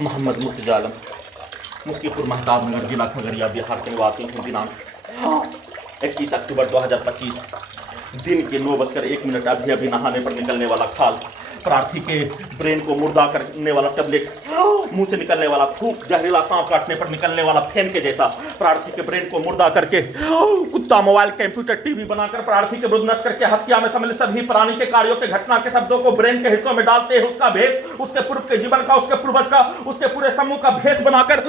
मोहम्मद मुर्तजा आलम मुस्कीपुर महताबनगर जिला खगड़िया बिहार के निवासी हूँ। दिनांक 21 अक्टूबर 2025 दिन के 9:01 अभी अभी नहाने पर निकलने वाला खाल, प्रार्थी के ब्रेन को मुर्दा करने वाला टैबलेट, मुंह से निकलने वाला थूक, जहरीला सांप काटने पर निकलने वाला फेन के जैसा प्रार्थी के ब्रेन को मुर्दा करके कुत्ता, मोबाइल, कंप्यूटर, टीवी बनाकर प्रार्थी के विरुद्ध नष्ट करके हत्या में सम्मिलित सभी प्राणी के कार्यों के घटना के शब्दों को ब्रेन के हिस्सों में डालते हैं, उसका भेष, उसके पूर्व के जीवन का, उसके पूर्वज का, उसके पूरे समूह का भेष बनाकर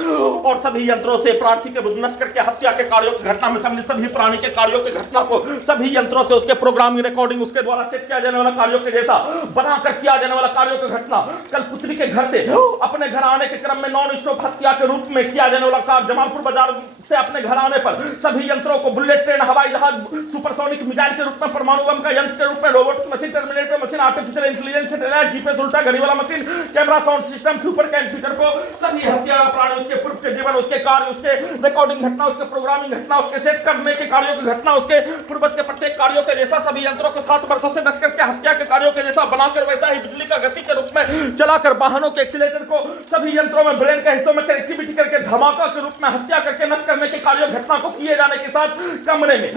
और सभी यंत्रों से प्रार्थी के विरुद्ध नष्ट करके हत्या के कार्यों की घटना में सम्मिलित सभी प्राणी के कार्यों की घटना को सभी यंत्रों से उसके प्रोग्रामिंग, रिकॉर्डिंग, उसके द्वारा सेट किया जाने वाला कार्यों के जैसा बनाकर किया जाने वाला कार्यों की घटना कल पुत्री के घर से अपने घर आने के क्रम में नॉन स्टॉप हत्या के रूप में किया जाने वाला कार्य, जमालपुर बाजार से अपने घर आने पर सभी यंत्रों को बुलेट ट्रेन, हवाई जहाज, सुपरसोनिक मिसाइल के रूप में, परमाणु बम का यंत्र के रूप में, robot machine, terminator machine, artificial intelligence, satellite, GPS, उल्टा घड़ी वाला machine, camera, sound system, super computer को सभी हत्या प्राणी, उसके पूर्व के जीवन, उसके कार्य, उसके रिकॉर्डिंग घटना, उसके प्रोग्रामिंग घटना, उसके सेट करने के कार्यों की घटना, उसके पूर्वज के प्रत्येक कार्यों के जैसा सभी यंत्रों को 7 वर्षों से नष्ट करके हत्या के कार्यों के जैसा बनाकर वैसा ही बिजली का गति के रूप में चलाकर वाहनों के एक्सीलेटर को सभी यंत्रों में ब्रेन के हिस्सों में कनेक्टिविटी करके धमाका के रूप में हत्या करके नष्ट करने के कार्यों घटना को किए जाने के साथ कमरे में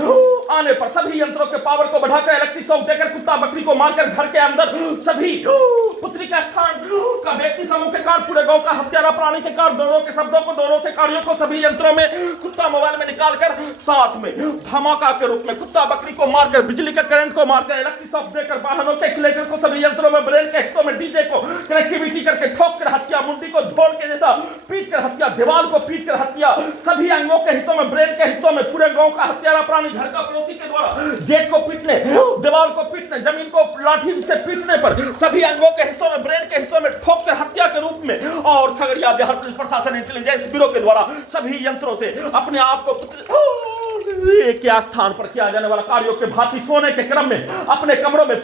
आने पर सभी यंत्रों के पावर को बढ़ाकर इलेक्ट्रिक शॉक देकर कुत्ता बकरी को मारकर घर के अंदर सभी पुत्री का स्थान का व्यक्ति समूह के कार, पूरे गांव का हत्यारा प्राणी के कार, दोनों के शब्दों को, दोनों के कार्यों को सभी यंत्रों में कुत्ता मोबाइल में निकालकर साथ में धमाका के रूप में कुत्ता बकरी को मारकर, बिजली के करंट को मारकर, इलेक्ट्रिक शॉक देकर वाहनों के एक्सीलेटर को सभी यंत्रों में, ब्रेन के हिस्सों में डीजे को कनेक्टिविटी करके ठोक कर हत्या, मुंडी को धोल के जैसा पीट कर हत्या, दीवार को पीट कर हत्या, सभी अंगों के हिस्सों में, ब्रेन के हिस्सों में, पूरे गांव का हत्यारा प्राणी घर का पड़ोसी के द्वारा गेट को पीटने, दीवार को पीटने, जमीन को लाठी से पीटने पर सभी अंगों के हिस्सों में, ब्रेन के हिस्सों में ठोक कर हत्या के रूप में और खगड़िया बिहार पुलिस प्रशासन इंटेलिजेंस ब्यूरो के द्वारा सभी यंत्रों से अपने आप को क्या स्थान पर किया जाने वाला कार्यों के भांति सोने के क्रम में अपने कमरों में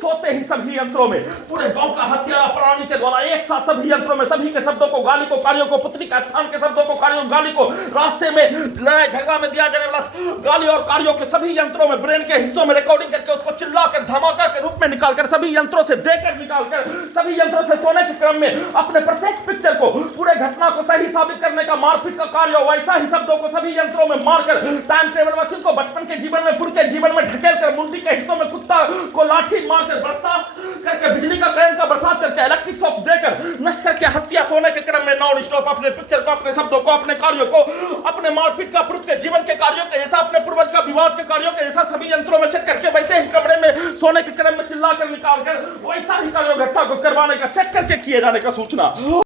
सोते ही सभी यंत्रों में पूरे गांव का हत्यारा प्राणी के द्वारा एक साथ सभी यंत्रों में सभी के शब्दों को, गाली को, कार्यों को, पुत्री का स्थान के शब्दों को, कार्यों, गाली को, रास्ते में लड़ाई झगड़ा में दिया जाने वाला गाली और कार्यों के सभी यंत्रों में, ब्रेन के हिस्सों में रिकॉर्डिंग करके उसको चिल्ला कर धमाका के रूप में निकालकर सभी यंत्रों से देकर निकालकर सभी यंत्रों से सोने के क्रम में अपने प्रत्येक पिक्चर को, पूरे घटना को सही साबित करने का मारपीट का कार्य, वैसा ही शब्दों को सभी यंत्रों में मारकर टाइम ट्रेवल मशीन को बचपन के जीवन में, पूर्व के जीवन में ढकेल कर, मुंडी के हिस्सों में कुत्ता को लाठी मारकर, बरसात करके, बिजली का करंट का बरसात करके, इलेक्ट्रिक शॉक देकर नष्ट करके हत्या, सोने के क्रम में नॉन स्टॉप अपने पिक्चर को, अपने शब्दों को, अपने कार्यों को, अपने मारपीट का, पूर्व के जीवन के कार्यों के जैसा, अपने पूर्वज का विवाद के कार्यों के जैसा सभी यंत्रों में सेट करके वैसे ही कमरे में सोने के क्रम में चिल्ला कर निकाल कर वैसा ही कार्यों घटना को करवाने का, सेट करके किए जाने का सूचना।